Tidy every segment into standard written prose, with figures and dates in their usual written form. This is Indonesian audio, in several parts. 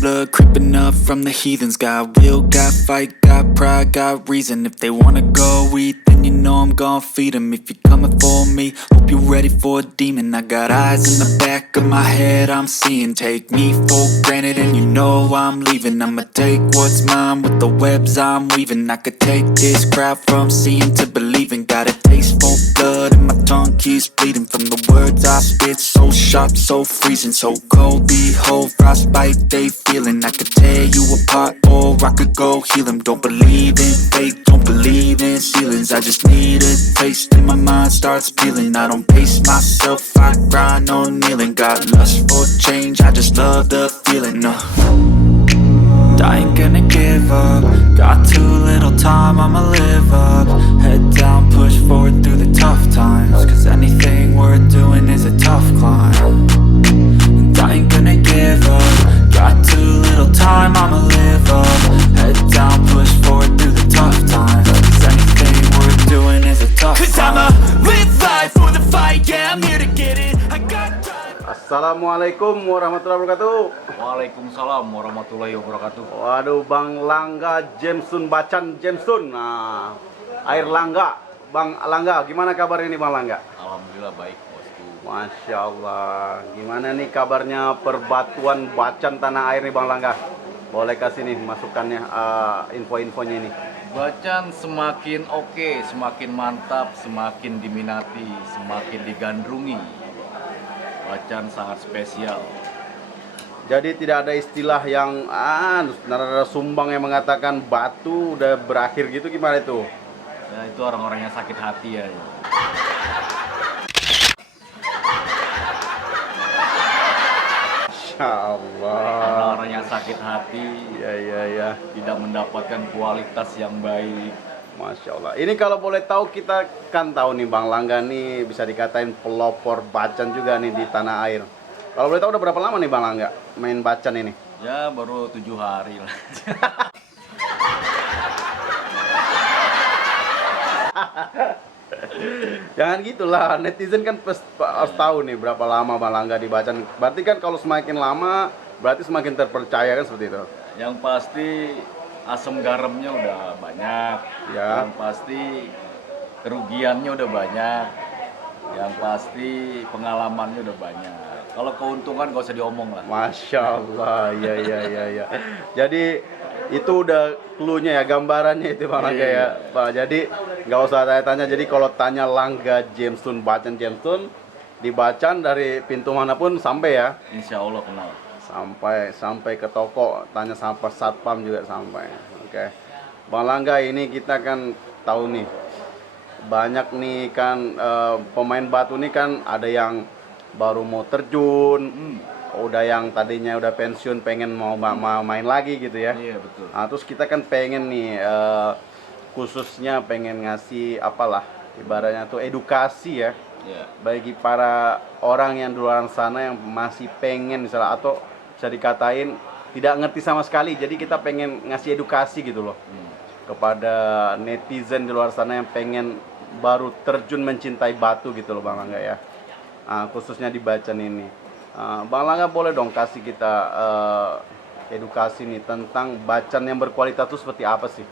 blood creeping up from the heathens. Got will, got fight, got pride, got reason. If they wanna go eat, then you know I'm gon' feed them. If you're coming for me, hope you're ready for a demon. I got eyes in the back of my head, I'm seeing. Take me for granted and you know I'm leaving. I'ma take what's mine with the webs I'm weaving. I could take this crowd from seeing to believing. Got a taste for blood and my tongue keeps bleeding from the words I spit. So sharp, so freezing, so cold. Behold, frostbite they feeling. I could tear you apart or I could go heal them. Don't believe in fate, don't believe in ceilings. I just need a taste and my mind starts peeling. I don't pace myself, I grind on kneeling. Got lust for change, I just love the feeling. I ain't gonna give up. Got too little time, I'ma live up. Head down, push forward through the tough times. Cause anything worth doing is a tough climb. And I ain't gonna give up. Got too little time, I'ma live up. Head down, push forward through the tough times. Cause anything worth doing is a tough climb. Cause I'ma live life for the fight, yeah, I'm here to get it. I got time. Assalamualaikum warahmatullahi wabarakatuh. Waalaikumsalam warahmatullahi wabarakatuh. Waduh, Bang Langga Jameson Bacan Jameson. Nah, air Langga. Bang Langga, gimana kabar ini Bang Langga? Alhamdulillah baik, bosku. Masya Allah. Gimana nih kabarnya perbatuan Bacan tanah air nih Bang Langga? Boleh kasih nih masukannya, info-infonya ini. Bacan semakin oke, semakin mantap, semakin diminati, semakin digandrungi. Bacan sangat spesial. Jadi tidak ada istilah yang narasumbang yang mengatakan batu udah berakhir gitu, gimana itu? Ya itu orang-orang yang sakit hati ya. Masya Allah. Orang-orang yang sakit hati Ya. tidak mendapatkan kualitas yang baik. Masya Allah. Ini kalau boleh tahu, kita kan tahu nih Bang Langga nih bisa dikatain pelopor Bacan juga nih di tanah air. Kalau boleh tahu udah berapa lama nih Bang Langga main Bacan ini? Ya baru 7 hari lah. Jangan gitulah, netizen kan harus tahu nih berapa lama Bang Langga di Bacan. Berarti kan kalau semakin lama berarti semakin terpercaya kan, seperti itu. Yang pasti asam garamnya udah banyak, Ya. yang pasti kerugiannya udah banyak, yang pasti pengalamannya udah banyak. Kalau keuntungan gak usah diomong lah. Masya Allah, ya. Jadi itu udah clue-nya ya, gambarannya itu Bang Langga ya, Pak. Jadi nggak usah tanya-tanya. Jadi kalau tanya Langga Jameson Bacan Jameson di Bacan dari pintu manapun sampai ya. Insya Allah kenal. Sampai ke toko, tanya sampai satpam juga sampai. Oke. Bang Langga, ini kita kan tahu nih banyak nih kan pemain batu nih kan, ada yang baru mau terjun, udah yang tadinya udah pensiun pengen mau main lagi gitu ya. Iya betul. Nah, terus kita kan pengen nih khususnya pengen ngasih apalah ibaratnya tuh edukasi ya. Iya. Bagi para orang yang di luar sana yang masih pengen misalnya, atau bisa dikatain tidak ngerti sama sekali. Jadi kita pengen ngasih edukasi gitu loh kepada netizen di luar sana yang pengen baru terjun mencintai batu gitu loh Bang Langga ya. Khususnya di Bacan ini. Bang Langga boleh dong kasih kita edukasi nih tentang Bacan yang berkualitas itu seperti apa sih?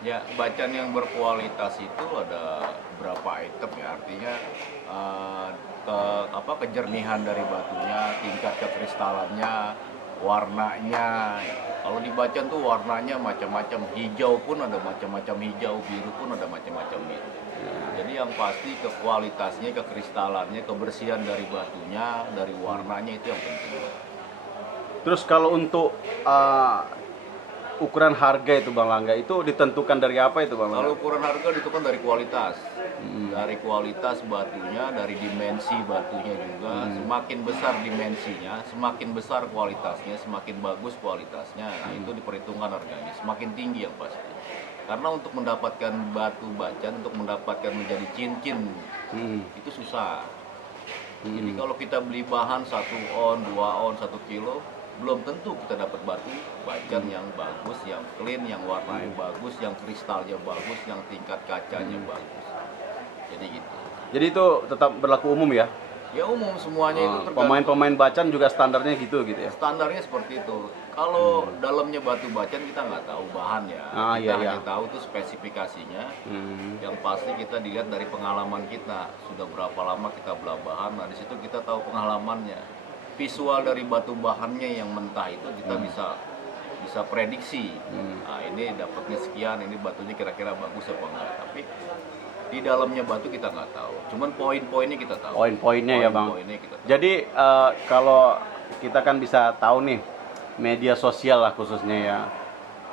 Ya, Bacan yang berkualitas itu ada berapa item ya, artinya kejernihan dari batunya, tingkat kekristalannya, warnanya. Kalau di Bacan tuh warnanya macam-macam, hijau pun ada macam-macam hijau, biru pun ada macam-macam biru. Jadi yang pasti kekualitasnya, kekristalannya, kebersihan dari batunya, dari warnanya itu yang penting. Terus kalau untuk ukuran harga itu Bang Langga, itu ditentukan dari apa itu Bang Langga? Kalau ukuran harga ditentukan dari kualitas. Dari kualitas batunya, dari dimensi batunya juga. Semakin besar dimensinya, semakin besar kualitasnya, semakin bagus kualitasnya. Nah, itu diperhitungkan harganya, semakin tinggi yang pasti. Karena untuk mendapatkan batu Bacan, untuk mendapatkan menjadi cincin, itu susah. Jadi kalau kita beli bahan 1 on, 2 on, 1 kilo, belum tentu kita dapat batu Bacan yang bagus, yang clean, yang warnanya bagus, yang kristalnya bagus, yang tingkat kacanya bagus. Jadi gitu. Jadi itu tetap berlaku umum ya? Ya umum semuanya itu tergantung. Pemain-pemain Bacan juga standarnya gitu ya? Standarnya seperti itu. Kalau dalamnya batu bacan kita nggak tahu bahan ya. Ah, Kita iya, hanya tahu tuh spesifikasinya. Yang pasti kita dilihat dari pengalaman kita. Sudah berapa lama kita belah bahan. Nah di situ kita tahu pengalamannya. Visual dari batu bahannya yang mentah itu kita bisa prediksi. Nah ini dapatnya sekian, ini batunya kira-kira bagus apa enggak. Tapi di dalamnya batu kita nggak tahu. Cuman poin-poinnya kita tahu. Poin-poinnya ya Bang. Poin-poinnya kita tahu. Jadi kalau kita kan bisa tahu nih media sosial lah khususnya ya,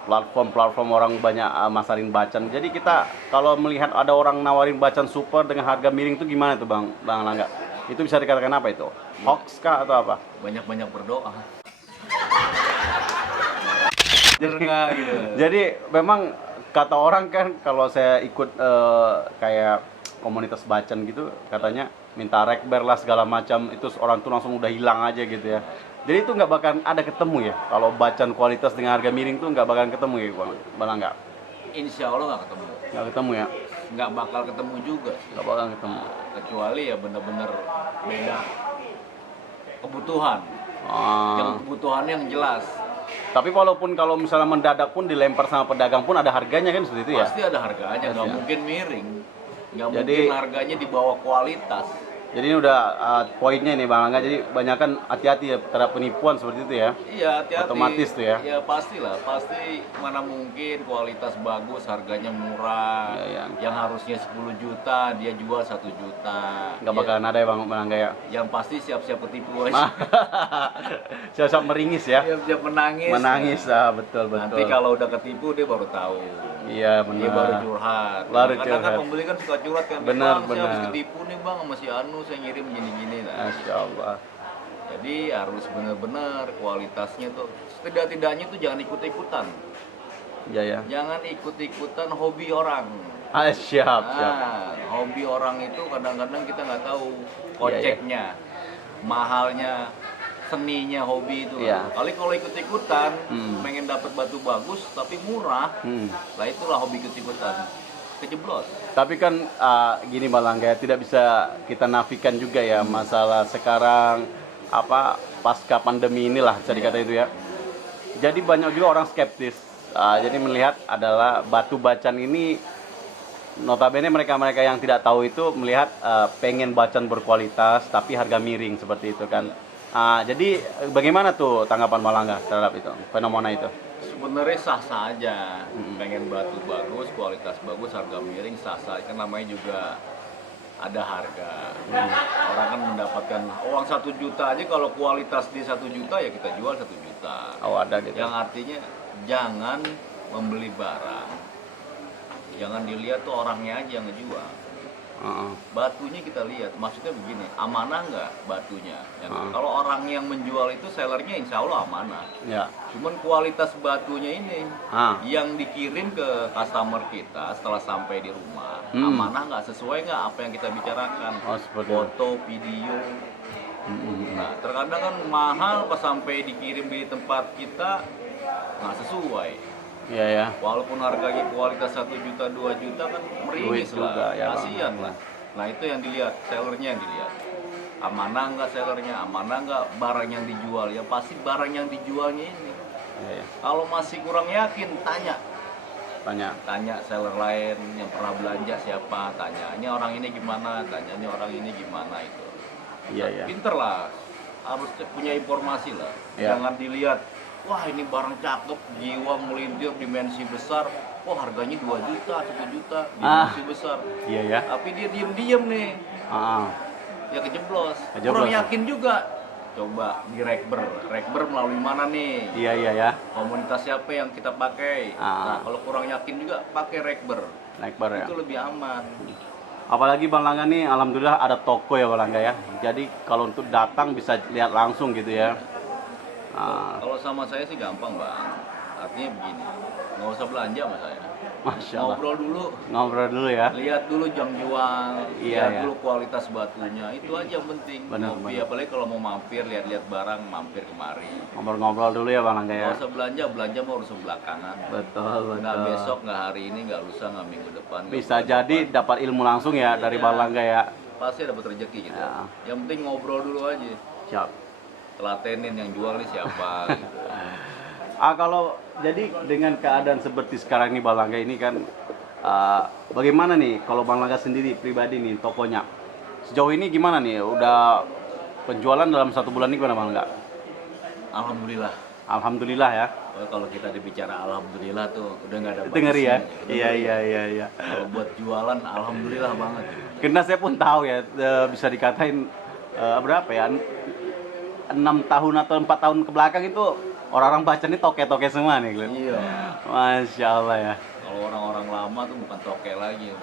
platform orang banyak masarin bacan. Jadi kita kalau melihat ada orang nawarin bacan super dengan harga miring itu gimana tuh Bang Langga? Itu bisa dikatakan apa itu? Hoax kah atau apa? Banyak-banyak berdoa. Jadi memang kata orang kan kalau saya ikut kayak komunitas bacan gitu, katanya minta rekber lah segala macam, itu orang tuh langsung udah hilang aja gitu ya. Jadi itu nggak bakal ada ketemu ya, kalau bacan kualitas dengan harga miring tuh nggak bakal ketemu ya Bang Langga? Insya Allah nggak ketemu. Nggak ketemu ya? Nggak bakal ketemu juga sih. Nggak bakal ketemu. Kecuali ya benar-benar beda kebutuhan. Yang kebutuhannya yang jelas. Tapi walaupun kalau misalnya mendadak pun dilempar sama pedagang pun ada harganya kan seperti itu ya? Pasti ada harganya, nggak mungkin miring. Nggak Jadi, mungkin harganya di bawah kualitas. Jadi ini udah poinnya nih Bang Langga, jadi banyak kan hati-hati ya terhadap penipuan seperti itu ya? Iya, hati-hati. Otomatis tuh ya? Ya pastilah, pasti mana mungkin kualitas bagus, harganya murah. Iya. Yang harusnya 10 juta, dia jual 1 juta. Nggak bakalan ada ya Bang Langga ya? Yang pasti siap-siap ketipu aja. Siap-siap meringis ya? Siap-siap menangis. Menangis, betul. Nanti kalau udah ketipu dia baru tahu. Iya Dia baru benar. curhat. Baru Kadang curhat. kan pembeli kan suka curhat kan. Benar, Bang, saya habis benar. ketipu nih bang sama si Anu, saya ngirim gini-gini. Nah, Masya Allah. jadi harus benar-benar kualitasnya tuh. Setidak-tidaknya tuh jangan ikut-ikutan. Iya ya. Jangan ikut-ikutan hobi orang. Siap. Hobi orang itu kadang-kadang kita nggak tahu Iya, koceknya, mahalnya, seninya hobi itu. Iya. Kali kalau ikut-ikutan, pengen dapat batu bagus tapi murah, lah itulah hobi ikut-ikutan. Kejeblos. Tapi kan gini Bang Langga, tidak bisa kita nafikan juga ya masalah sekarang pasca pandemi inilah bisa dikata itu ya. Jadi banyak juga orang skeptis. Jadi melihat adalah batu bacan ini, notabene mereka yang tidak tahu itu melihat pengen bacan berkualitas tapi harga miring seperti itu kan. Jadi bagaimana tuh tanggapan Bang Langga terhadap itu fenomena itu? Sebenarnya sah-sah aja. Pengen batu bagus, kualitas bagus, harga miring sah-sah. Kan namanya juga ada harga. Orang kan mendapatkan uang 1 juta aja, kalau kualitas di 1 juta ya kita jual 1 juta. Oh ada gitu. Yang artinya jangan membeli barang, jangan dilihat tuh orangnya aja yang ngejual. Batunya kita lihat, maksudnya begini, amanah nggak batunya? Kalau orang yang menjual itu sellernya insya Allah amanah. Ya. Cuman kualitas batunya ini yang dikirim ke customer kita setelah sampai di rumah, amanah nggak, sesuai nggak apa yang kita bicarakan? Foto, video. Nah terkadang kan mahal pas sampai dikirim di tempat kita nggak sesuai. Iya ya. Walaupun harganya kualitas 1 juta, 2 juta kan meringis lah, ya, kasihan lah. Nah itu yang dilihat, sellernya yang dilihat. Amanah nggak sellernya, amanah nggak barang yang dijual. Ya pasti barang yang dijualnya ini. Ya. Kalau masih kurang yakin, tanya Tanya. seller lain yang pernah belanja siapa, tanyanya orang ini gimana, tanyanya orang ini gimana itu. Iya ya. Pinter lah, harus punya informasi lah. Ya. Jangan dilihat, wah ini barang cakep, jiwa melintir, dimensi besar, wah harganya 2 juta, 1 juta, dimensi besar. Iya ya. Tapi dia diem-diem nih, ya kejeblos. Kurang yakin juga. Coba di rekber melalui mana nih? Iya ya. Komunitas siapa yang kita pakai? Nah kalau kurang yakin juga pakai rekber. Rekber ya. Itu lebih aman. Apalagi Bang Langga nih, alhamdulillah ada toko ya Bang Langga ya. Jadi kalau untuk datang bisa lihat langsung gitu ya. Kalau sama saya sih gampang bang, artinya begini, nggak usah belanja sama saya. Masya Allah. Ngobrol dulu ya. Lihat dulu jam jual, Iya, lihat ya. dulu kualitas batunya, itu aja yang penting. Benar. Apalagi kalau mau mampir, lihat-lihat barang, mampir kemari. Ngobrol-ngobrol dulu ya Bang Langga ya. Nggak usah belanja mau urusan belakangan. Betul. Nggak besok, nggak hari ini, nggak lusa, nggak minggu depan. Bisa jadi dapat ilmu langsung ya dari Bang Langga ya. Pasti dapat rezeki gitu. Ya. Yang penting ngobrol dulu aja. Siap. Telatenin yang jual nih siapa gitu. Kalau jadi dengan keadaan seperti sekarang ini Bang Langga ini kan bagaimana nih kalau Bang Langga sendiri pribadi nih tokonya? Sejauh ini gimana nih? Udah penjualan dalam 1 bulan ini gimana Bang Langga? Alhamdulillah. Alhamdulillah ya. Oh, kalau kita dibicara alhamdulillah tuh udah nggak ada Itu ngeri ya? bagusnya. Iya. Kalau buat jualan alhamdulillah banget. Karena saya pun tahu ya, bisa dikatain berapa ya? 6 tahun atau 4 tahun ke belakang itu orang-orang baca ini toke-toke semua nih, Glenn. Iya. Masya Allah ya. Kalau orang-orang lama tuh bukan toke lagi.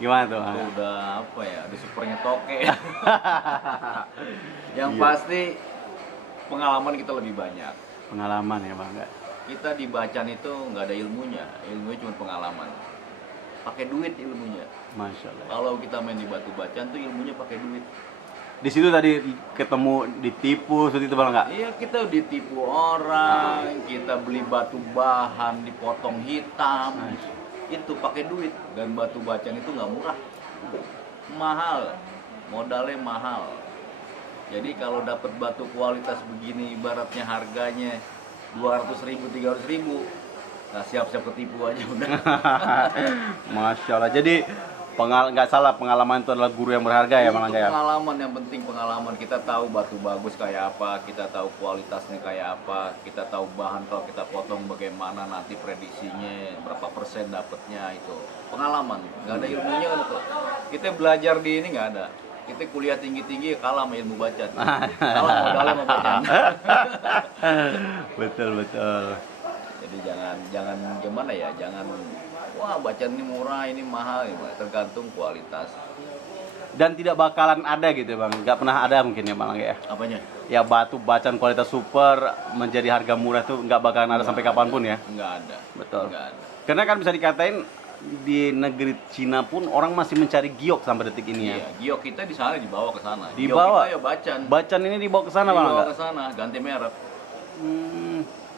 Gimana tuh? Itu udah apa ya? Udah supernya toke. Yang pasti pengalaman kita lebih banyak. Pengalaman ya Bang. Kita di bacaan itu nggak ada ilmunya cuma pengalaman. Pakai duit ilmunya. Masya Allah. Kalau kita main di batu bacaan tuh ilmunya pakai duit. Di situ tadi ketemu ditipu seperti itu Bang nggak? Iya, kita ditipu orang, kita beli batu bahan dipotong hitam. Itu pakai duit, dan batu bacaan itu nggak murah. Mahal. Modalnya mahal. Jadi kalau dapat batu kualitas begini ibaratnya harganya 200.000, 300.000, nah siap-siap ketipu aja udah. Masya Allah. Jadi nggak salah, pengalaman itu adalah guru yang berharga ya Bang Itu Langga ya. pengalaman, yang penting pengalaman. Kita tahu batu bagus kayak apa, kita tahu kualitasnya kayak apa, kita tahu bahan kalau kita potong bagaimana, nanti prediksinya berapa persen dapatnya. Itu pengalaman, nggak ada ilmunya kan tuh. Kita belajar di ini nggak ada. Kita kuliah tinggi-tinggi kalah sama ilmu bacaan. Kalah modalnya sama bacaan. Betul. Jadi jangan gimana ya, jangan wah bacaan ini murah, ini mahal, tergantung kualitas. Dan tidak bakalan ada gitu ya Bang, nggak pernah ada mungkin ya Bang Langga ya. Apanya? Ya batu bacaan kualitas super menjadi harga murah tuh nggak bakalan ada sampai kapanpun ya. Nggak ada. Betul. Nggak ada. Karena kan bisa dikatain di negeri Cina pun orang masih mencari giok sampai detik ini ya. Iya, giok kita di sana dibawa ke sana. Dibawa? Giok kita ya bacaan. Bacaan ini dibawa ke sana Bang Dibawa Langga. ke sana, ganti merek.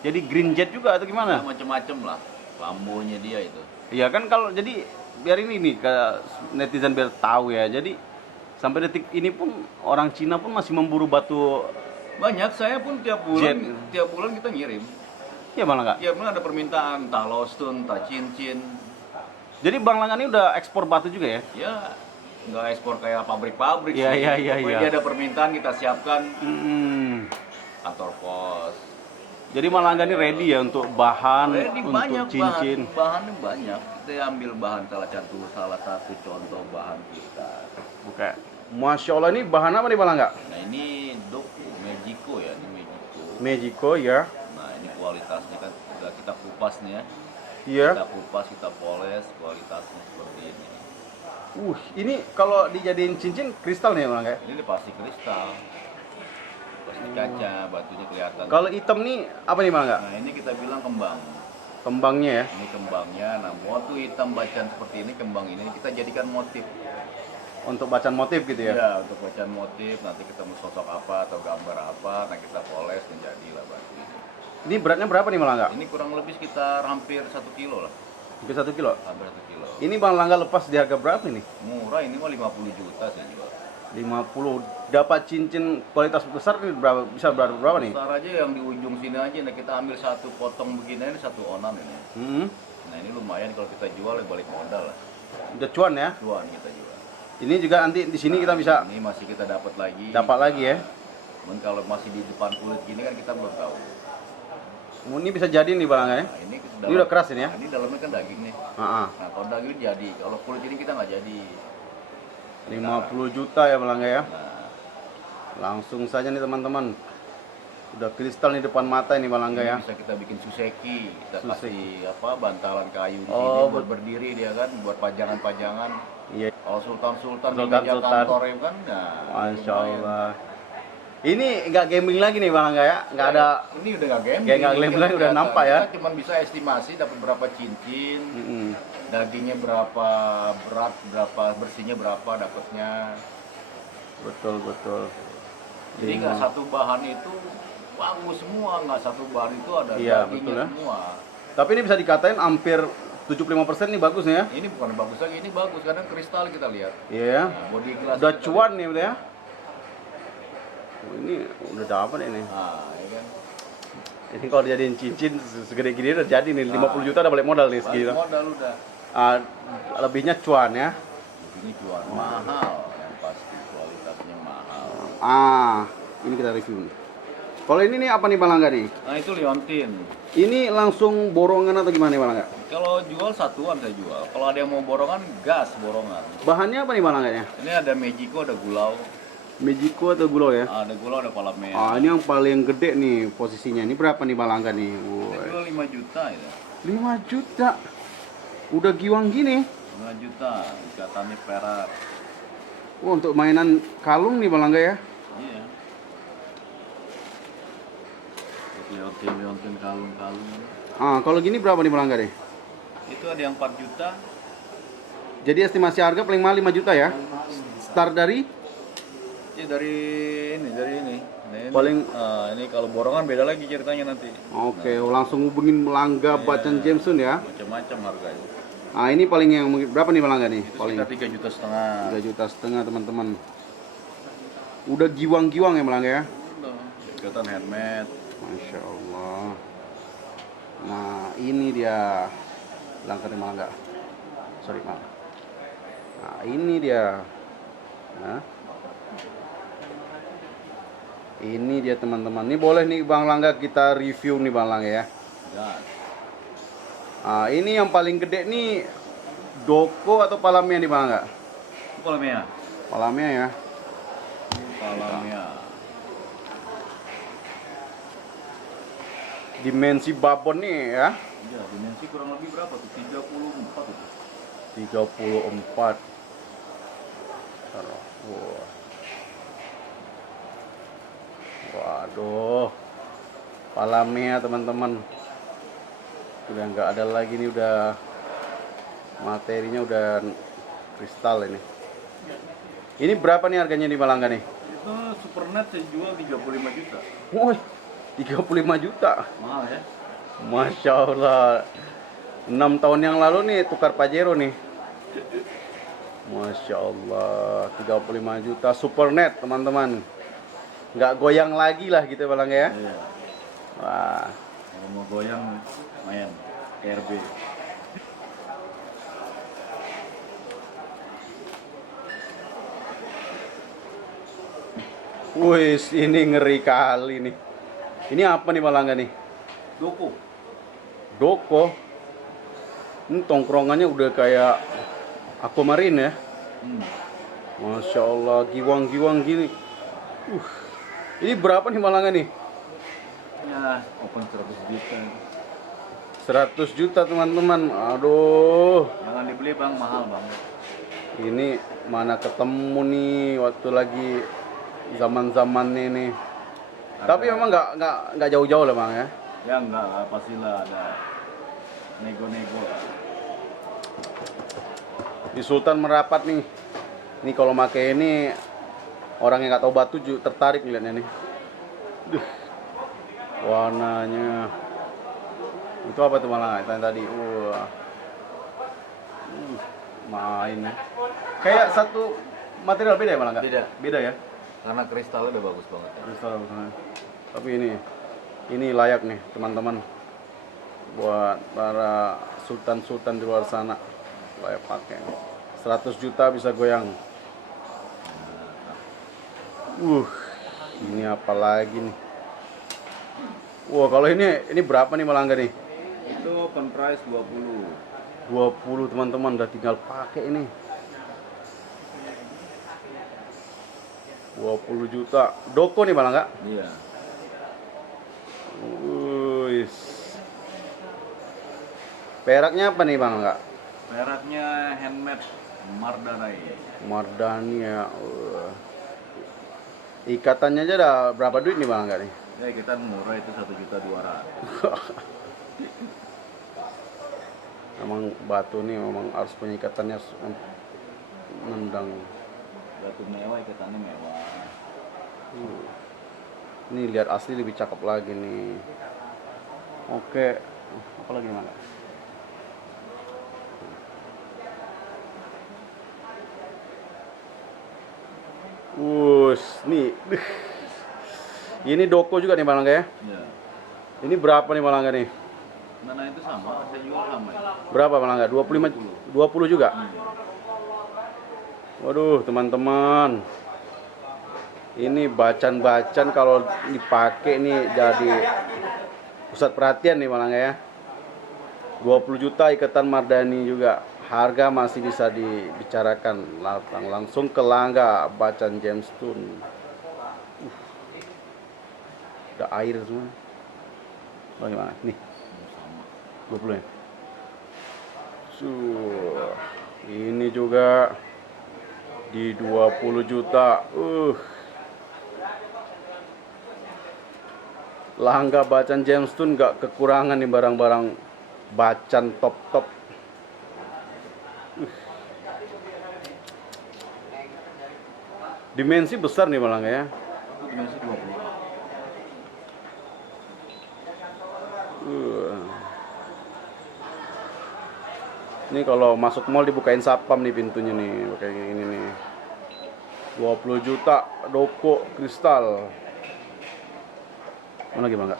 Jadi green jet juga atau Ya, gimana? macem-macem lah. Lambonya dia itu. Iya kan, kalau jadi biar ini nih ke netizen biar tahu ya. Jadi sampai detik ini pun orang Cina pun masih memburu batu. Banyak, saya pun tiap bulan kita ngirim. Iya Bang Langga. Tiap bulan ada permintaan, entah lostun, entah cincin. Jadi Bang Langga ini udah ekspor batu juga ya? Ya, nggak ekspor kayak pabrik-pabrik Iya, sih. iya. Pokoknya dia ada permintaan, kita siapkan kantor pos. Jadi Bang Langga ini ready ya untuk bahan, Ready, untuk banyak cincin. bahannya banyak. Kita ambil bahan salah satu contoh bahan kita. Oke. Masya Allah, ini bahan apa nih Bang Langga? Nah ini Doku, Mejico ya, ini Mejico. Mejico ya. Nah ini kualitasnya kan udah kita kupas nih ya. Iya. Kita kupas, kita poles, kualitasnya seperti ini. Ini kalau dijadiin cincin kristal nih Bang Langga. Ini pasti kristal, pasti kaca, batunya kelihatan. Kalau hitam nih apa nih Bang Langga? Nah ini kita bilang kembang. Kembangnya ya. Ini kembangnya. Nah waktu hitam bacaan seperti ini, kembang ini kita jadikan motif. Untuk bacaan motif gitu ya. Ya, untuk bacaan motif. Nanti kita mau sosok apa atau gambar apa, nah kita poles menjadilah batu ini. Ini beratnya berapa nih Bang Langga? Ini kurang lebih sekitar hampir 1 kilo lah. Hampir 1 kilo. Hampir 1 kilo. Ini Bang Langga lepas di harga berapa ini? Murah, ini mah 50 juta sih jual. 50. Dapat cincin kualitas besar ini bisa berapa nih? Besar aja yang di ujung sini aja, nah kita ambil satu potong begini, ini 1 onan ini. Nah ini lumayan kalau kita jual ya balik modal lah. Udah cuan ya. Cuan kita jual. Ini juga nanti di sini kita bisa Ini masih kita dapat lagi. dapat lagi ya. Cuman kalau masih di depan kulit gini kan kita belum tahu. Ini bisa jadi nih Bang Langga ya. Nah, Ini udah keras ini ya. Ini dalamnya kan daging nih. Heeh. Nah kalau daging jadi, kalau kulit ini kita nggak jadi. 50 juta ya Bang Langga ya. Nah, Langsung saja nih teman-teman. Udah kristal nih depan mata ini Bang Langga ya. bisa kita bikin suseki, kita Suseki. kasih apa bantalan kayu di Oh, sini buat berdiri dia kan, buat pajangan-pajangan. Iya. Kalau sultan-sultan di Sultan-sultan. meja kantor ya kan, nah. Masya lumayan. Allah. Ini nggak gambling lagi nih Bang Langga ya. Nggak ada. Ini udah nggak gambling. Kayak nggak gambling lagi, udah nampak ya. Kita cuma bisa estimasi dapat berapa cincin, Mm-mm. dagingnya berapa berat, berapa bersihnya berapa dapatnya. Betul. Jadi nggak satu bahan itu bagus semua, nggak satu bahan itu ada Iya, dagingnya betul ya. semua. Tapi ini bisa dikatain hampir 75% nih bagus nih ya. Ini bukan bagus lagi, ini bagus karena kristal kita lihat. Iya ya. Nah, body glass Udah kita cuan nih udah ya. Ini udah dapat ini. lihat. Nah, ya kan. Ini kalau dijadiin cincin segede gini udah jadi nih, 50 juta udah balik modal nih Balik segitu. modal udah. Ah, lebihnya cuan ya. Ini jual mahal, yang pasti kualitasnya mahal. Ini kita review nih. Kalau ini nih apa nih Bang Langga nih? Nah itu liontin. Ini langsung borongan atau gimana nih Bang Langga? Kalau jual satuan saya jual. Kalau ada yang mau borongan, gas borongan. Bahannya apa nih Bang Langganya? Ini ada Mexico, ada gulau. Mexico atau gulau ya? Ada gulau, ada palamea. Ini yang paling gede nih posisinya. Ini berapa nih Bang Langga nih? Ini jual 5 juta ya. 5 juta. Udah giwang gini. 5 juta, ikatannya perak. Untuk mainan kalung nih Bang Langga ya. Iya. Liontin kalung-kalung. Kalau gini berapa nih Bang Langga nih? Itu ada yang 4 juta. Jadi estimasi harga paling mahal 5 juta ya? Start dari? Ya dari ini. Nah, ini kalau borongan beda lagi ceritanya nanti. Oke, langsung hubungin Langga Bacan Jameson ya. Macam-macam harganya. Ini paling yang berapa nih Bang Langga nih? Itu Paling sekitar 3,5 juta. 3,5 juta teman-teman. Udah giwang-giwang ya Bang Langga ya? Ikatan handmade. Masya Allah. Nah ini dia langkah Bang Langga. Sorry Bang. Nah ini dia. Nah. Ini dia teman-teman. Ini boleh nih Bang Langga kita review nih Bang Langga ya. Ya. Ini yang paling gede nih Doko atau Palamea nih Bang Langga? Itu palamea. Palamea ya. Palamea. Dimensi babon nih ya. Iya, dimensi kurang lebih berapa tuh? 34 itu. 34. Wah. Waduh. Palamea teman-teman. Udah nggak ada lagi nih, udah materinya udah kristal ini. Ini berapa nih harganya di Bang Langga nih? Itu Supernet saya jual 35 juta. Woi, 35 juta. Mahal ya? Masya Allah. 6 tahun yang lalu nih tukar Pajero nih. Masya Allah, 35 juta Supernet teman-teman. Nggak goyang lagi lah gitu Bang Langga ya. Iya. Wah. Kalau mau goyang lumayan. RB. Wih, ini ngeri kali nih. Ini apa nih Bang Langga nih? Doko. Doko. Ini tongkrongannya udah kayak aquamarine ya. Masya Allah, giwang-giwang gini. Ini berapa nih Bang Langga nih? Ya, open 100 juta. 100 juta teman-teman. Aduh. Jangan dibeli Bang, mahal Bang. Ini mana ketemu nih waktu lagi zaman-zaman ini. Tapi memang nggak jauh-jauh lah Bang ya. Ya enggak lah, pastilah ada nego-nego. Di Sultan Merapat nih. Ini kalau pakai ini orang yang nggak tahu batu tertarik lihatnya nih. Duh. Warnanya. Itu apa tuh malah yang tadi? Wah. Main ya. Kayak satu material beda ya malah nggak? Beda. Beda ya. Karena kristalnya udah bagus banget. Kristal. Tapi ini layak nih teman-teman buat para sultan-sultan di luar sana, layak pakai. 100 juta bisa goyang. Ini apa lagi nih? Wah, kalau ini berapa nih Bang Langga nih? Itu open price 20. 20 teman-teman, udah tinggal pakai ini. 20 juta. Doko nih Bang Langga? Iya. Wih. Peraknya apa nih Bang Langga? Peraknya handmade Mardanai. Mardani ya. Ikatannya aja udah berapa duit nih Bang Langga nih? Ya kita murah itu 1.200.000. Emang batu nih memang harus punya ikatannya nendang. Batu mewah, ikatannya mewah. Ini lihat asli lebih cakep lagi nih. Oke, apa lagi Bang? Nih. Ini Doko juga nih Bang Langga ya? Ya. Ini berapa nih Malangga nih? Mana itu sama, saya jual sama. Berapa Malangga? 25, 20 juga? Waduh teman-teman, ini bacan-bacan kalau dipakai nih jadi pusat perhatian nih Malangga ya. 20 juta ikatan Mardani juga. Harga masih bisa dibicarakan. Langsung ke Langga Bacan Gemstone. Udah air semua. Bagaimana? Nih 20 ya. Ini juga di 20 juta. Langga Bacan Gemstone gak kekurangan nih barang-barang bacan top-top. Dimensi besar nih Malangga ya. Dimensi 20. Ini kalau masuk mall dibukain sapam nih pintunya nih, kayak gini nih. 20 juta doko kristal. Mana lagi Bang?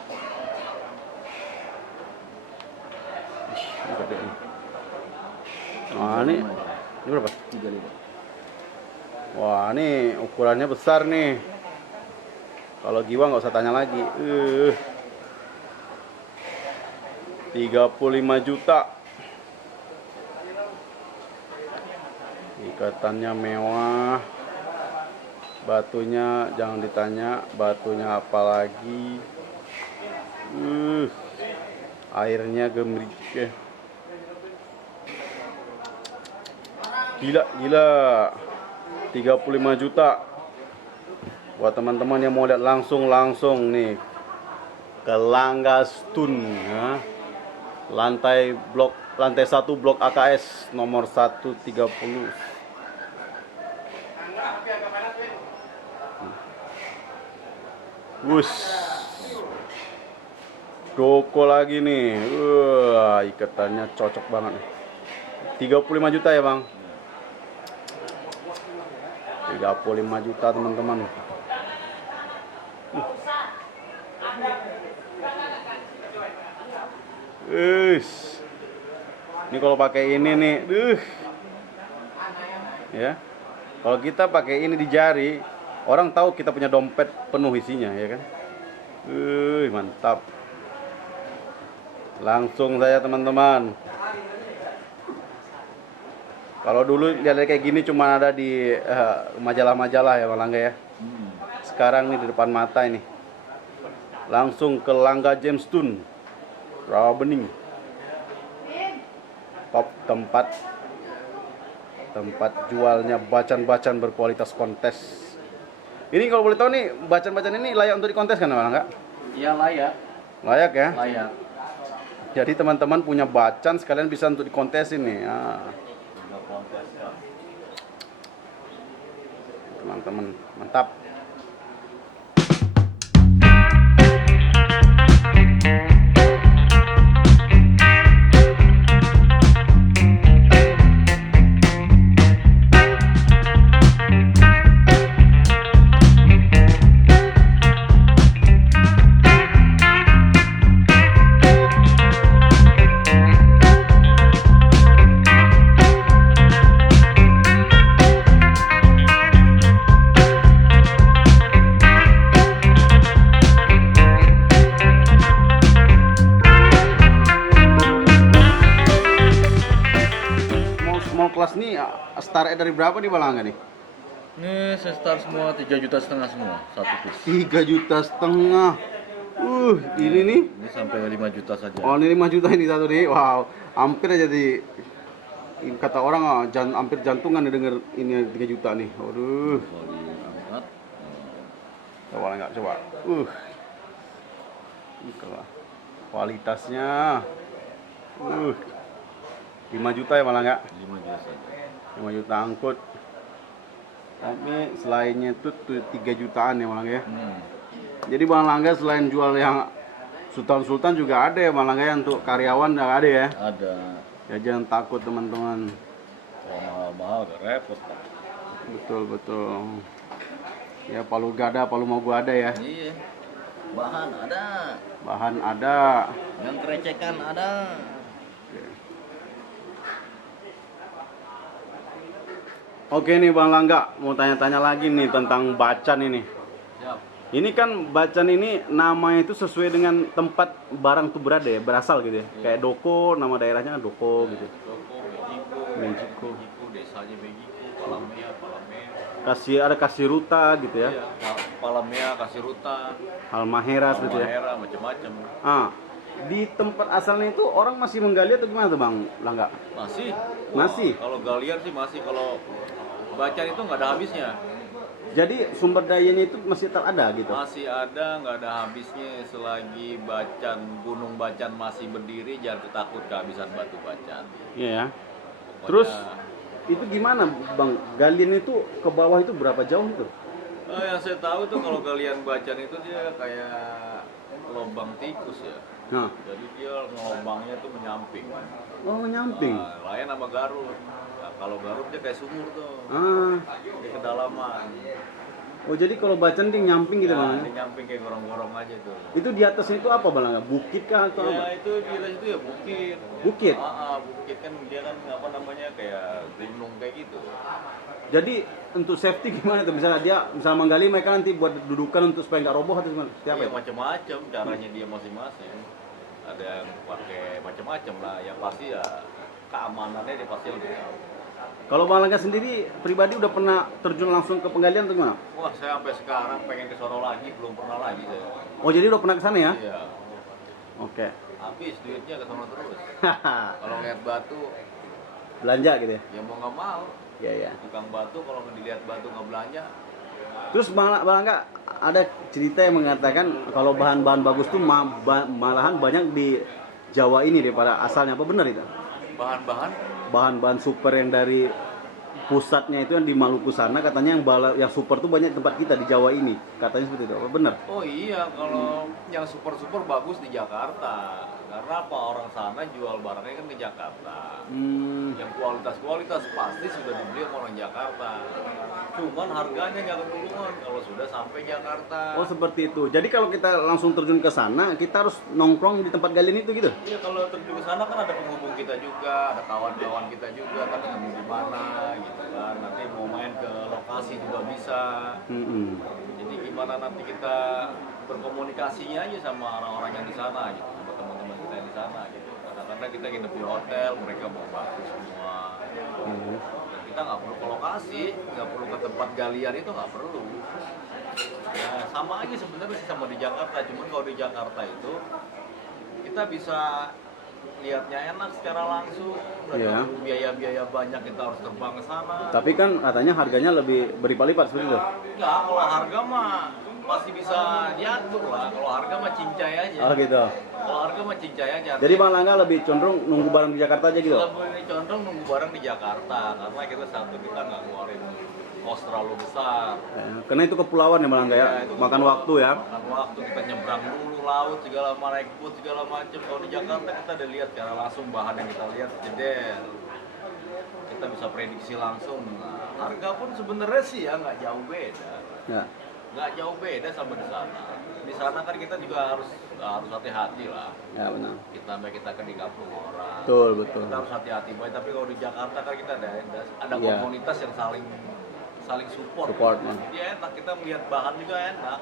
Ini gede nih. Nah, ini berapa? 35. Wah, ini ukurannya besar nih. Kalau Giwa nggak usah tanya lagi. 35 juta. Ikatannya mewah. Batunya jangan ditanya, batunya apa lagi. Airnya gemericik ya. Gila, gila. 35 juta. Buat teman-teman yang mau lihat langsung nih ke Langga Stone ya. Lantai 1 blok AKS nomor 130. Doko lagi nih. Wah, ikatannya cocok banget nih. 35 juta ya, Bang. 35 juta, teman-teman. Ini kalau pakai ini nih, ya. Kalau kita pakai ini di jari, orang tahu kita punya dompet penuh isinya, ya kan? Mantap. Langsung saya teman-teman. Kalau dulu lihat kayak gini cuma ada di majalah-majalah ya Langga ya. Sekarang nih di depan mata ini. Langsung ke Langga Gemstone, Rawabening. Top tempat jualnya bacan-bacan berkualitas kontes. Ini kalau boleh tahu nih, bacan-bacan ini layak untuk dikontes kan Langga? Iya layak. Layak ya? Layak. Jadi teman-teman punya bacan sekalian bisa untuk dikontesin nih. Teman-teman, mantap. Kelas nih start dari berapa nih Balangga nih? Ini saya start semua 3,5 juta semua satu piece. 3,5 juta. Ini nih? Ini sampai 5 juta saja. Oh, ini 5 juta ini satu nih. Wow, hampir aja kata orang hampir jantungan denger ini 3 juta nih. Waduh. Kalau diangkat. Coba enggak coba. Ini kualitasnya. 5 juta ya malah enggak? 5 juta saja. 5 juta angkut. Tapi selainnya itu 3 jutaan ya malah ya. Jadi Bang Langga selain jual yang sultan-sultan juga ada ya Bang Langga ya, untuk karyawan juga ada ya? Ada. Ya jangan takut teman-teman. Kalau mahal-mahal agak repot Pak. Betul. Ya Palu gada, Palu mau gua ada ya. Iya. Bahan ada, Bahan ada. yang kerecekan ada. Oke nih Bang Langga, mau tanya-tanya lagi nih tentang bacan ini. Siap. Ini kan bacan ini namanya itu sesuai dengan tempat barang tuh berada ya, berasal gitu ya. Kayak Doko, nama daerahnya kan Doko gitu. Doko, Mejiko. Mejiko, desanya Mejiko, Palamea, Ada Kasiruta gitu ya. iya, Palamea, Kasiruta, Halmahera gitu ya. Halmahera, macam-macam. Di tempat asalnya itu orang masih menggali atau gimana tuh Bang Langga? Masih. Masih? Kalau galian sih masih, kalau bacan itu nggak ada habisnya. Jadi sumber dayanya itu masih ada gitu. Masih ada, nggak ada habisnya. Selagi gunung bacan masih berdiri, jangan takut kehabisan batu bacan. Iya ya. Pokoknya, Terus itu gimana Bang? Galian itu ke bawah itu berapa jauh itu? yang saya tahu tuh kalau galian bacan itu dia kayak lubang tikus ya. Nah. Jadi dia ngelobangnya tuh menyamping. Oh, nyamping. Lain sama Garut. Nah, kalau Garut dia kayak sumur tuh. Di kedalaman. Oh, jadi kalau bacan dia nyamping gitu Bang? Dia nyamping kayak gorong-gorong aja tuh. Itu di atasnya itu apa Bang Langga? Bukit kah atau apa? Ya itu di atas itu ya bukit. Bukit? Bukit kan dia kan apa namanya kayak gunung kayak gitu. Jadi untuk safety gimana tuh? Misalnya dia menggali, mereka nanti buat dudukan untuk supaya nggak roboh atau gimana? Siapa Ya ya? macam-macam caranya dia masing-masing. Ada yang pakai macam-macam lah. Yang pasti ya keamanannya dia pasti lebih tahu. Kalau Bang Langga sendiri pribadi udah pernah terjun langsung ke penggalian atau gimana? Wah, saya sampai sekarang pengen ke sono lagi, belum pernah lagi saya. Oh, jadi udah pernah ke sana ya? Iya. Oke. Habis duitnya ke sono terus. Kalau ngeliat batu, Belanja gitu ya? ya mau nggak mau. Iya, iya. Tukang batu kalau dilihat batu nggak belanja. Terus Bang Langga ada cerita yang mengatakan kalau bahan-bahan bagus tuh malahan banyak di Jawa ini daripada asalnya. Apa benar itu? Bahan-bahan super yang dari pusatnya itu yang di Maluku sana, katanya yang super tuh banyak tempat kita di Jawa ini. Katanya seperti itu. Apa benar? Oh iya, kalau yang super bagus di Jakarta. Karena apa, orang sana jual barangnya kan ke Jakarta. Yang kualitas pasti sudah dibeli sama orang Jakarta. Cuman harganya nggak ketulungan kalau sudah sampai Jakarta. Oh, seperti itu. Jadi kalau kita langsung terjun ke sana, kita harus nongkrong di tempat galian itu gitu? Iya, kalau terjun ke sana kan ada penghubung kita juga, ada kawan-kawan kita juga, kan ketemu di mana gitu kan. Nanti mau main ke lokasi juga bisa. Jadi gimana nanti kita berkomunikasinya aja sama orang-orang yang di sana gitu, sama teman-teman kita yang di sana gitu. Karena kita nginep di hotel, mereka mau bantu semua. Dan kita nggak perlu ke lokasi, nggak perlu ke tempat galian, itu nggak perlu. Ya, sama aja sebenarnya sih sama di Jakarta, cuman kalau di Jakarta itu kita bisa lihatnya enak secara langsung, nggak perlu biaya-biaya banyak kita harus terbang ke sana. Tapi kan katanya harganya lebih berlipat-lipat seperti itu. Enggak, kalau harga mah masih bisa diatur lah. Kalau harga mah cincai aja. Oh gitu. Kalau harga mah cincai aja. Jadi Bang Langga lebih condong nunggu barang di Jakarta aja gitu? Lebih condong nunggu barang di Jakarta, karena kita nggak ngeluarin kos terlalu besar. Karena itu kepulauan ya Bang Langga ya? Makan waktu ya? Makan waktu, kita nyebrang dulu laut, segala naik boat, segala macam. Kalau di Jakarta kita udah lihat secara langsung, bahan yang kita lihat jeder. Kita bisa prediksi langsung. Harga pun sebenarnya sih ya nggak jauh beda. Ya. Nggak jauh beda sama di sana. Di sana kan kita juga harus hati-hati lah. Ya benar. Kita kan di kampung orang. Betul. Kita harus hati-hati. Tapi kalau di Jakarta kan kita ada Iya. komunitas yang saling support. Jadi enak, kita melihat bahan juga enak,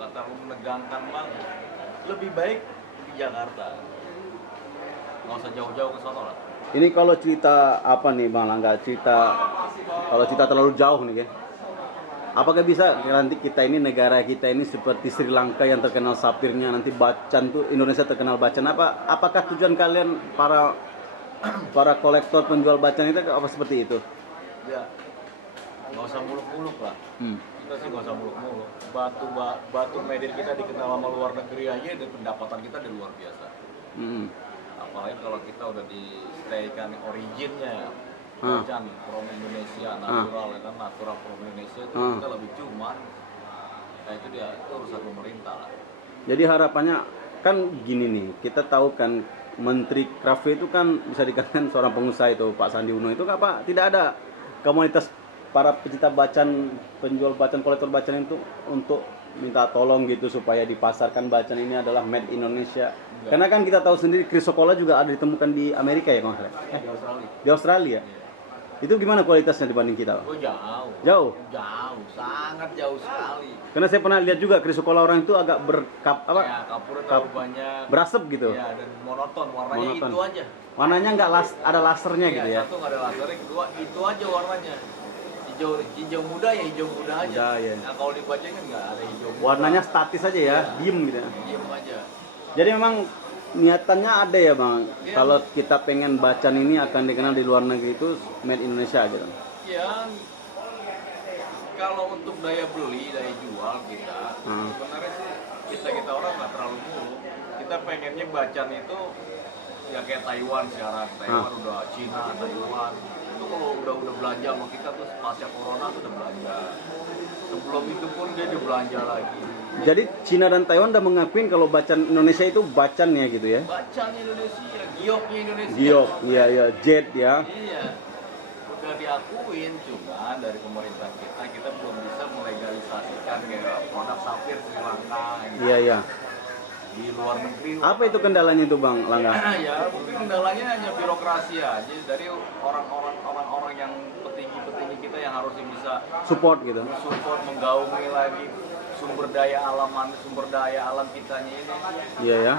nggak terlalu menegangkan banget. Lebih baik di Jakarta. Nggak usah jauh-jauh ke sono lah. Ini kalau cerita apa nih Bang Langga? Kalau cerita terlalu jauh nih ya. Apakah bisa nanti negara kita ini seperti Sri Lanka yang terkenal sapirnya, nanti bacan tuh Indonesia terkenal bacan, apakah tujuan kalian para kolektor penjual bacan itu apa seperti itu? Ya, nggak usah muluk-muluk lah. Kita sih nggak usah muluk-muluk. Batu medan kita dikenal sama luar negeri aja, dan pendapatan kita udah luar biasa. Apalagi kalau kita udah di stay-kan originnya, bacan from Indonesia, natural ya kan, natural from Indonesia itu kita lebih cuman. Nah itu dia, itu urusan pemerintah lah. Jadi harapannya kan gini nih, kita tahu kan Menteri Craft itu kan bisa dikatakan seorang pengusaha itu, Pak Sandi Uno itu tidak ada komunitas para pecinta bacan, penjual bacan, kolektor bacan itu untuk minta tolong gitu supaya dipasarkan bacan ini adalah made Indonesia? Karena kan kita tahu sendiri Chrysocolla juga ada ditemukan di Amerika ya, Bang. Di Australia. Di Australia. Itu gimana kualitasnya dibanding kita, Bang? Oh jauh. Jauh. Jauh, sangat jauh sekali. Karena saya pernah lihat juga Chrysocolla orang itu agak Ya, kapurnya terlalu banyak. berasap gitu. Ya, dan monoton, warnanya Monoton. itu aja. Warnanya nggak ada lasernya Ya, gitu ya. satu nggak ada lasernya, kedua itu aja warnanya. Hijau muda ya hijau muda aja. Muda, ya. Nah, kalau dibaca kan nggak ada hijau muda. Warnanya statis aja ya, diem gitu. Diem aja. Jadi memang niatannya ada ya, Bang. Iya. Kalau kita pengen bacan ini akan dikenal di luar negeri itu made Indonesia gitu. Ya, kalau untuk daya beli, daya jual kita, sebenarnya sih kita orang nggak terlalu mulu. Kita pengennya bacan itu ya kayak Taiwan sekarang. Taiwan udah, Cina, Taiwan. Itu kalau udah belanja sama kita terus pasca corona tuh udah belanja. Sebelum itu pun dia udah belanja lagi. Jadi Cina dan Taiwan udah mengakuin kalau bacan Indonesia itu bacannya gitu ya. Bacan Indonesia, gioknya Indonesia. Giok, iya jet ya. Iya. Udah diakuin, cuma dari pemerintah kita belum bisa melegalisasikan kayak produk safir Sri Lanka gitu. Iya, iya. Di luar negeri. Apa itu kendalanya itu, Bang Langga? Ya, mungkin kendalanya hanya birokrasi aja dari orang-orang yang petinggi-petinggi kita yang harusnya bisa Support gitu. support menggaungi lagi sumber daya alam kitanya ini. Iya ya.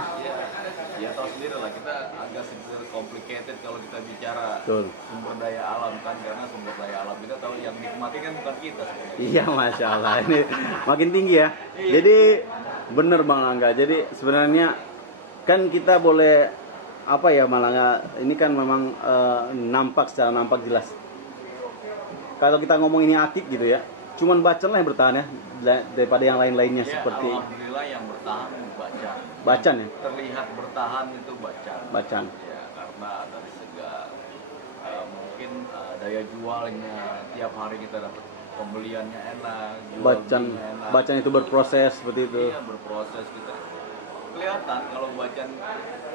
Ya tahu sendiri lah, kita agak sedikit complicated kalau kita bicara Betul. sumber daya alam kan, karena sumber daya alam kita tahu yang nikmati kan bukan kita sebenarnya. Iya, Masya Allah. Ini makin tinggi ya. Iya. Jadi bener, Bang Langga. Jadi sebenarnya kan kita boleh apa ya, Bang Langga, ini kan memang secara nampak jelas. Kalau kita ngomong ini akik gitu ya, cuman bacan lah yang bertahan ya daripada yang lain-lainnya Ya, seperti alhamdulillah yang bertahan bacan. bacan ya. Terlihat bertahan itu bacan. Bacan. Ya, karena dari segi mungkin daya jualnya, tiap hari kita dapat pembeliannya enak, jual Bacan belinya enak. bacan itu berproses seperti itu. Iya, berproses kita. Kelihatan kalau bacan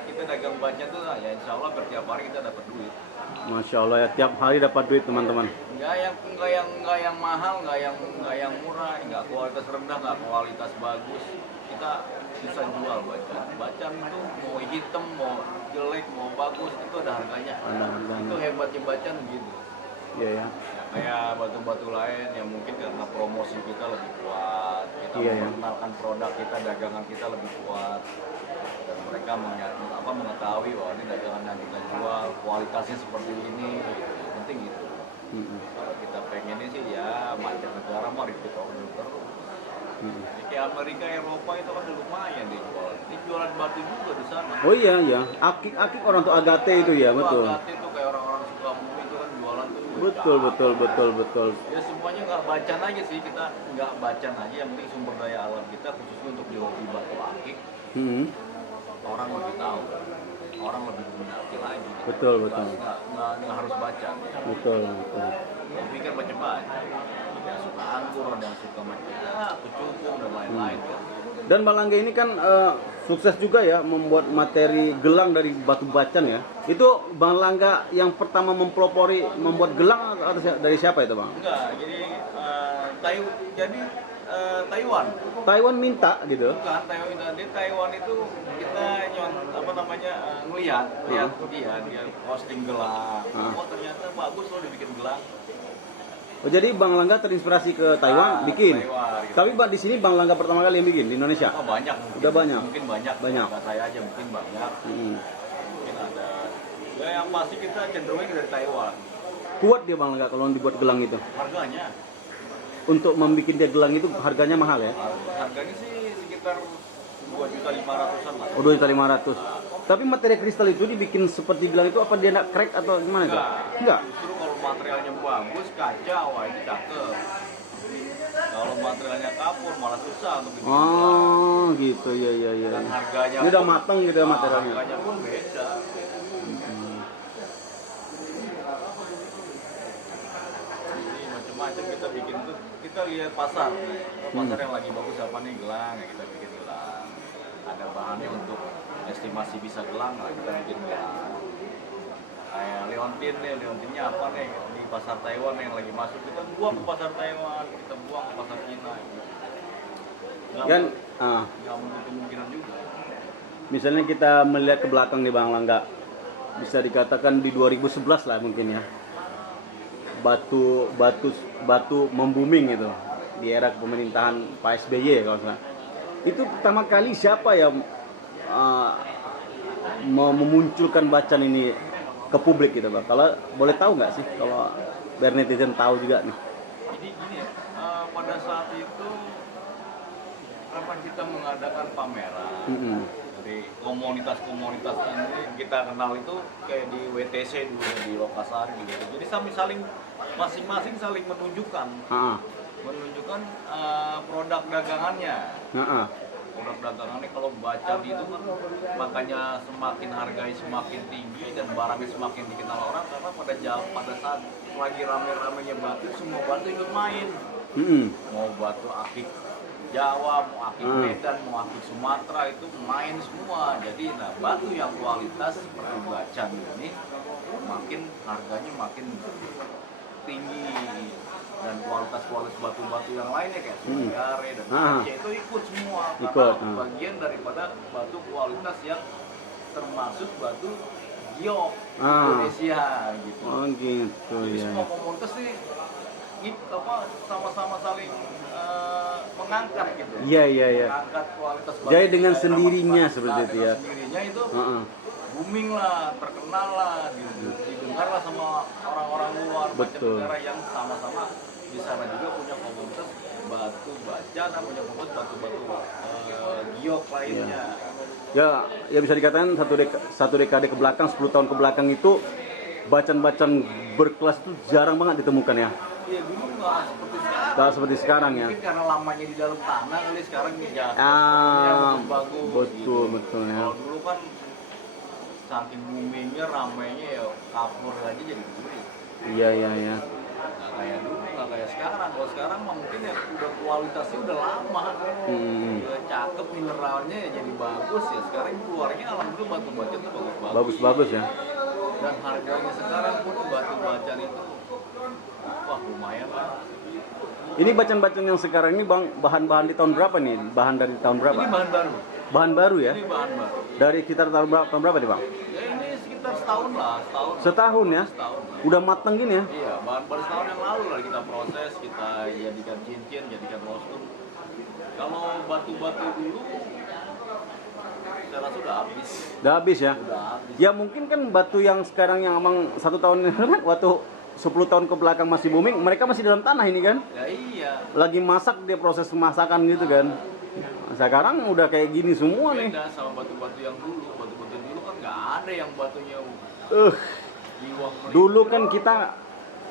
kita dagang bacan tuh ya insya Allah setiap hari kita dapat duit. Masya Allah ya, tiap hari dapat duit teman-teman. Nggak yang mahal, nggak yang murah, nggak kualitas rendah, nggak kualitas bagus. Kita bisa jual bacan. Bacan tuh mau hitam, mau jelek, mau bagus itu ada harganya. Ada harganya. Itu hebatnya bacan gitu. Iya ya. Ya, kayak batu-batu lain yang mungkin karena promosi kita lebih kuat, kita Iya, ya. memperkenalkan produk kita, dagangan kita lebih kuat, dan mereka mengetahui bahwa ini dagangan yang kita jual kualitasnya seperti ini, gitu. Yang penting gitu. Kalau kita pengennya sih ya mancanegara mah repeat order terus. Jadi kayak Amerika, Eropa itu kan lumayan dijual. Ini jualan batu juga di sana. Oh iya ya, akik orang tuh agate itu ya, betul. Agate itu kayak orang-orang suka bumi itu kan jualan tuh. Betul. Ya semuanya nggak bacan aja sih, kita nggak bacan aja, yang penting sumber daya alam kita khususnya untuk di hobi batu akik orang lebih tahu, orang lebih diminati lagi. Betul. Nggak harus baca. Ya. Betul. Tapi kan baca-baca. Yang suka anggur, ada yang suka kecubung dan lain-lain kan. Dan Bang Langga ini kan sukses juga ya membuat materi gelang dari batu bacan ya. Itu Bang Langga yang pertama mempelopori membuat gelang atau dari siapa itu, Bang? Enggak, jadi Taiwan. Taiwan minta gitu. Bukan Taiwan, di Taiwan itu kita ngelihat dia posting gelang. Oh ternyata bagus loh dibikin gelang. Oh, jadi Bang Langga terinspirasi ke Taiwan bikin. Taiwan, gitu. Tapi di sini Bang Langga pertama kali yang bikin di Indonesia. Oh banyak. Udah banyak. Mungkin banyak. Nggak saya aja mungkin banyak. Mungkin ada. Ya yang pasti kita cenderungnya dari Taiwan. Kuat dia Bang Langga kalau dibuat gelang itu. Harganya. Untuk membuat dia gelang itu harganya mahal ya? Harganya sih sekitar 2.500.000-an lah. Oh, 2.500.000. Tapi materi kristal itu dibikin seperti gelang itu apa dia nak crack atau gimana itu? Enggak. Justru kalau materialnya bagus, kaca, wah ini cakep. Kalau materialnya kapur malah susah untuk dibikin gelang. Oh, gitu ya. Dan harganya Ini udah matang gitu ya materialnya. Harganya pun beda. Jadi macam-macam kita bikin tuh, kita lihat pasar. Pasar yang lagi bagus apa nih gelang, ya kita bikin gelang. Ada bahannya untuk estimasi bisa gelang, lah kita bikin gelang. kayak Leontin nih, Leontinnya apa nih di pasar Taiwan yang lagi masuk, kita buang ke pasar Taiwan, kita buang ke pasar Cina gitu. Kan Nggak menutup kemungkinan juga. misalnya kita melihat ke belakang nih Bang Langga, bisa dikatakan di 2011 lah mungkin ya, batu membooming gitu di era pemerintahan Pak SBY kalau salah. Itu pertama kali siapa yang mau memunculkan bacaan ini ke publik gitu Bang? Kalau boleh tahu nggak sih, kalau biar netizen tahu juga nih. Jadi gini ya, pada saat itu kapan kita mengadakan pameran dari komunitas-komunitas ini kita kenal itu kayak di WTC dulu di Lokasari gitu. Jadi saling masing-masing saling menunjukkan produk dagangannya. Produk dagangannya kalau baca itu kan makanya semakin harganya semakin tinggi dan barangnya semakin dikenal orang karena pada saat lagi rame-ramenya batu, semua batu ikut main. Mau batu akik Jawa, mau akik Medan, mau akik Sumatera itu main semua. Jadi batu yang kualitas seperti bacan ini makin harganya makin tinggi, dan kualitas batu-batu yang lainnya kayak Sungare dan Aceh itu ikut semua karena bagian daripada batu kualitas yang termasuk batu giok Indonesia gitu. Oh gitu. Jadi Ya. semua komunitas nih sama-sama saling mengangkat gitu. Iya. Mengangkat kualitas batu. Jadi dengan daerah sendirinya masing-masing. seperti itu ya. Sendirinya itu booming lah, terkenal lah, gitu. Didengar lah sama orang-orang luar, Betul. negara yang sama-sama di sana juga punya komunitas batu bacan, punya komunitas batu-batu giok lainnya. Ya bisa dikatakan satu dekade ke belakang, 10 tahun ke belakang itu bacan-bacan berkelas itu jarang banget ditemukan ya. Iya, dulu nggak seperti sekarang. Nggak seperti sekarang ya. Mungkin karena lamanya di dalam tanah kali, sekarang ya bagus. Betul ya. Kalau dulu kan saking boomingnya, ramainya ya kapur aja jadi duit. Iya. Nggak kayak dulu, nggak kayak sekarang. Kalau sekarang mah mungkin ya udah kualitasnya udah lama. Udah cakep, mineralnya ya jadi bagus ya. Sekarang keluarnya alhamdulillah batu bacan tuh bagus-bagus. Bagus ya. Dan harganya sekarang pun batu bacan itu wah lumayan lah. Ini bacan-bacan yang sekarang ini Bang, bahan-bahan di tahun berapa nih? Bahan dari tahun berapa? Ini bahan baru. Bahan baru ya? Ini bahan baru. Dari sekitar tahun berapa nih Bang? Ya ini sekitar setahun lah, Setahun ya? Setahun. Udah mateng gini ya? Iya, bahan baru setahun yang lalu lah kita proses, kita jadikan cincin, jadikan kostum. Kalau batu-batu dulu saya rasa udah habis. Udah habis ya? Udah habis. Ya mungkin kan batu yang sekarang yang emang 1 tahun waktu 10 tahun ke belakang masih booming, mereka masih dalam tanah ini kan? Ya iya. Lagi masak, dia proses pemasakan gitu kan? Sekarang udah kayak gini semua nih. Beda sama batu-batu yang dulu. Batu-batu dulu kan nggak ada yang batunya giwang. Dulu kan kita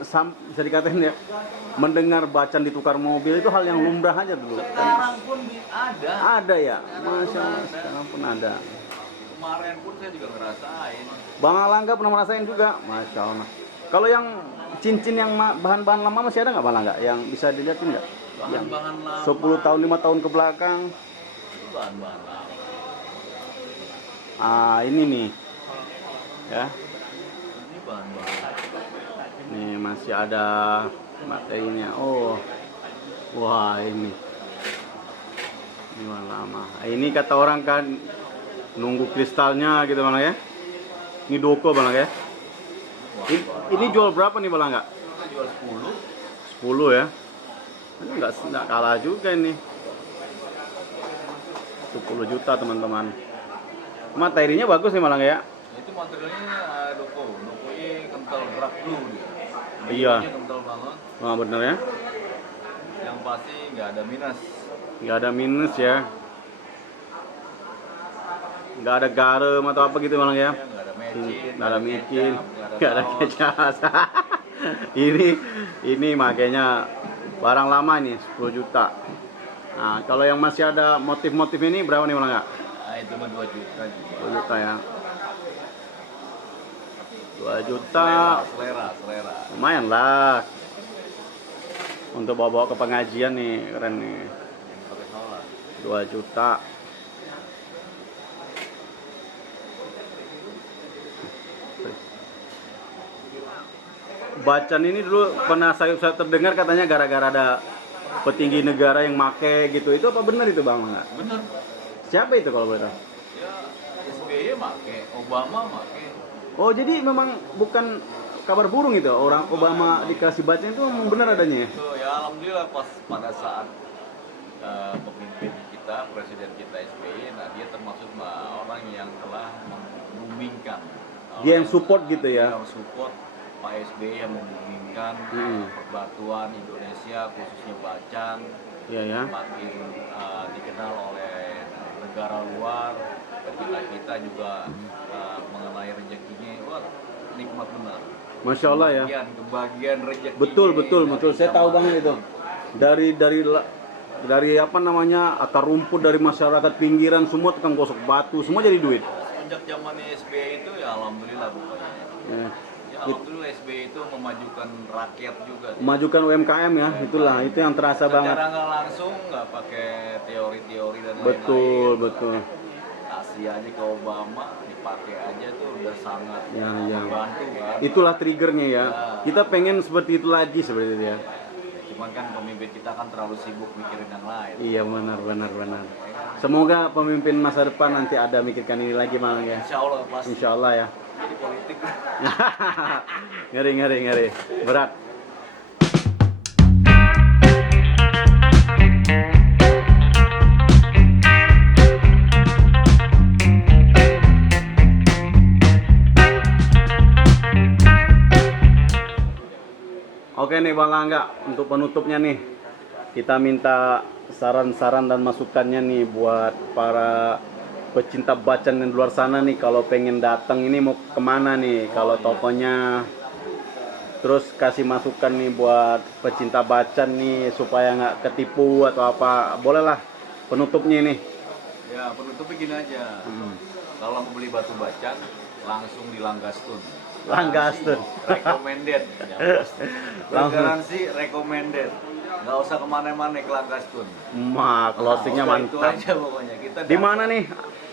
bisa dikatain ya, mendengar bacan ditukar mobil itu hal yang lumrah aja dulu. Sekarang pun ada. Ada ya, Masya Allah, sekarang pun ada. Kemarin pun saya juga ngerasain. Bang Langga pernah merasain juga, Masya Allah. Kalau yang cincin yang bahan-bahan lama masih ada nggak Bang Langga? Yang bisa dilihatin nggak? Yang Bahan-bahan lama. 10 tahun, 5 tahun ke belakang. Itu bahan-bahan lama. Ini nih, ya. Ini bahan-bahan lama. Nih masih ada materinya. Oh, wah ini bahan lama. Ini kata orang kan nunggu kristalnya gitu Bang ya. Ini doko Bang ya. Ini jual berapa nih Bang nggak? Kita jual 10. 10 ya. Ini nggak kalah juga ini. 10 juta teman-teman. Materinya bagus nih Malang ya. Itu materialnya dokonya kental gerak blue dia. Iya. Bulunya kental banget. Wah bener ya. Yang pasti nggak ada minus. Nggak ada minus ya. Nggak ada garam atau apa gitu Malang ya. Nggak ada mecin. Nggak ada micin. Nggak Nggak ada kecap. Ini makanya barang lama nih 10 juta. Nah kalau yang masih ada motif-motif ini berapa nih Malang ya? Nah itu mah 2 juta juga. 2 juta ya. 2 juta. Selera. Lumayan lah. Untuk bawa-bawa ke pengajian nih, keren nih. Pakai sholat. 2 juta. Bacan ini dulu pernah saya terdengar katanya gara-gara ada petinggi negara yang make gitu. Itu apa benar itu Bang Langga? Bener. Siapa itu kalau boleh tahu? Ya SBY make, Obama make. Oh jadi memang bukan kabar burung itu, orang Obama dikasih Bacan itu memang benar adanya ya? So, ya alhamdulillah pas pada saat pemimpin kita, presiden kita SBY, nah dia termasuk orang yang telah membumingkan. Dia yang support gitu ya? Yang support Pak SBY yang membumingkan perbatuan Indonesia, khususnya Bacan, Iya ya. makin dikenal oleh negara luar, dan kita juga mengenai rezekinya, wah nikmat benar. Masya Allah ya. Kebagian rezeki. Betul. Saya tahu banget itu. Dari apa namanya, akar rumput dari masyarakat pinggiran semua tukang gosok batu semua jadi duit. Sejak zamannya SBY itu ya alhamdulillah pokoknya. Ya. Ya alhamdulillah SBY itu memajukan rakyat juga. Memajukan UMKM ya, itulah itu yang terasa banget. Secara nggak langsung, nggak pakai teori-teori dan Betul. Kasih aja ke Obama, dipakai aja tuh udah sangat Ya. membantu kan. Itulah triggernya ya. Kita pengen seperti itu lagi seperti itu ya. Cuman kan pemimpin kita kan terlalu sibuk mikirin yang lain. Iya benar. Semoga pemimpin masa depan nanti ada mikirkan ini lagi malah ya. Insya Allah pasti. Insya Allah ya. Jadi politik. Ngeri. Berat. Oke nih Bang Langga, untuk penutupnya nih kita minta saran-saran dan masukannya nih buat para pecinta Bacan di luar sana nih, kalau pengen datang ini mau kemana nih kalau tokonya, terus kasih masukan nih buat pecinta Bacan nih supaya nggak ketipu atau apa, bolehlah penutupnya nih. Ya penutupnya gini aja. Kalau mau beli batu Bacan langsung di Langgastun. Langgastun. Recommended. Garansi recommended. Nggak usah kemana-mana ke Langgastun. Closingnya Itu mantap. aja pokoknya. Kita Di mana nih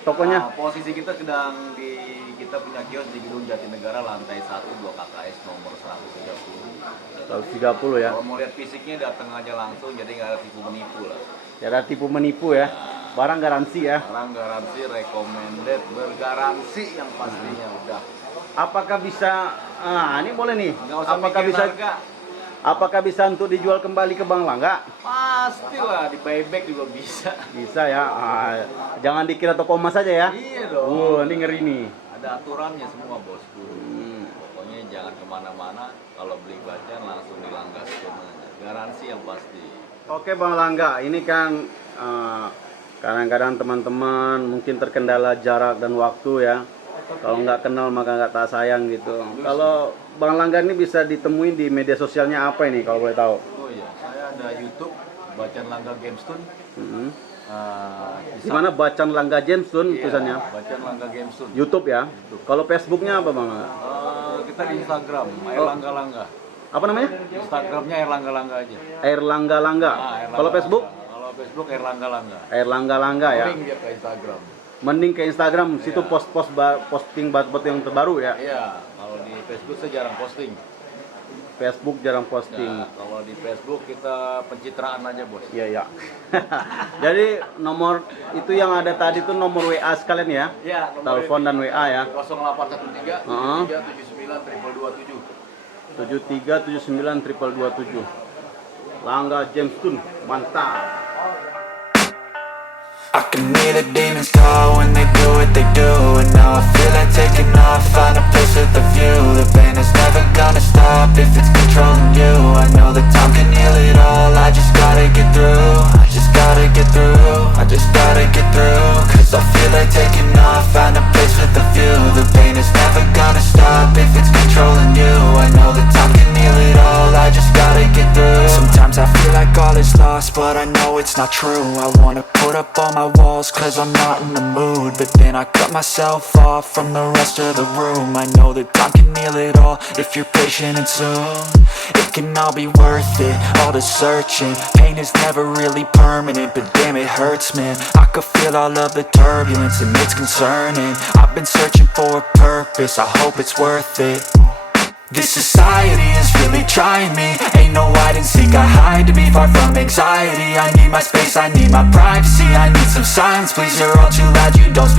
tokonya? posisi kita sedang kita punya kios di Gedung Jatinegara lantai 1 2 KKS nomor 130. 130 ya. Kalau mau lihat fisiknya datang aja langsung, jadi nggak ada tipu menipu lah. Ada tipu menipu ya. Barang garansi ya. Barang garansi recommended, bergaransi yang pastinya udah. Apakah bisa ini boleh nih. Nggak usah Apakah mikirin bisa harga. Apakah bisa untuk dijual kembali ke Bang Langga? Pastilah di buyback juga bisa. Bisa ya. Jangan dikira toko emas saja ya. Iya dong. Ini ngeri nih. Ada aturannya semua bosku. Pokoknya jangan kemana-mana. Kalau beli Bacan langsung di Langgastun aja. Garansi yang pasti. Oke Bang Langga, ini kan kadang-kadang teman-teman mungkin terkendala jarak dan waktu ya. Kalau nggak kenal maka nggak tak sayang gitu. Kalau Bang Langga ini bisa ditemuin di media sosialnya apa ini kalau boleh tahu? Oh iya, saya ada YouTube Bacan Langga Gamestun. Di mana Bacan Langga Gamestun tulisannya? Bacan Langga Gamestun. YouTube ya. Kalau Facebooknya apa Bang Langga? Kita di Instagram Erlangga Langga. Apa namanya? Instagramnya Erlangga Langga aja. Erlangga Langga. Erlangga Kalau Facebook? Langga. Kalau Facebook Erlangga Langga. Erlangga Langga ya. Link dia ke Instagram. Mending ke Instagram, situ posting batu-batu yang terbaru ya. Iya, kalau di Facebook saya jarang posting. Facebook jarang posting. Nah, kalau di Facebook kita pencitraan aja bos. Iya. Jadi nomor itu yang ada tadi itu nomor WA sekalian ya. Iya. Telepon dan WA ya. 0813 73 79 227. 7379 227. Langga Gamestun, mantap. I can hear the demons call when they do what they do. And now I feel like taking off, find a place with a view. The pain is never gonna stop if it's controlling you. I know that time can heal it all, I just gotta get through. I just gotta get through, I just gotta get through. Cause I feel like taking off, find a place with a view. The pain is never gonna stop if it's controlling you. I know that time can heal it all, I just gotta get through. Sometimes I feel like all is lost, but I know it's not true. I wanna put up all my walls cause I'm not in the mood, but then I cut myself off from the rest of the room. I know that time can heal it all if you're patient and soon it can all be worth it, all the searching. Pain is never really permanent, but damn it hurts man. I could feel all of the turbulence and it's concerning. I've been searching for a purpose, I hope it's worth it. This society is really trying me. Ain't no hide and seek, I hide to be far from anxiety. I need my space, I need my privacy, I need some silence, please. You're all too loud, you don't speak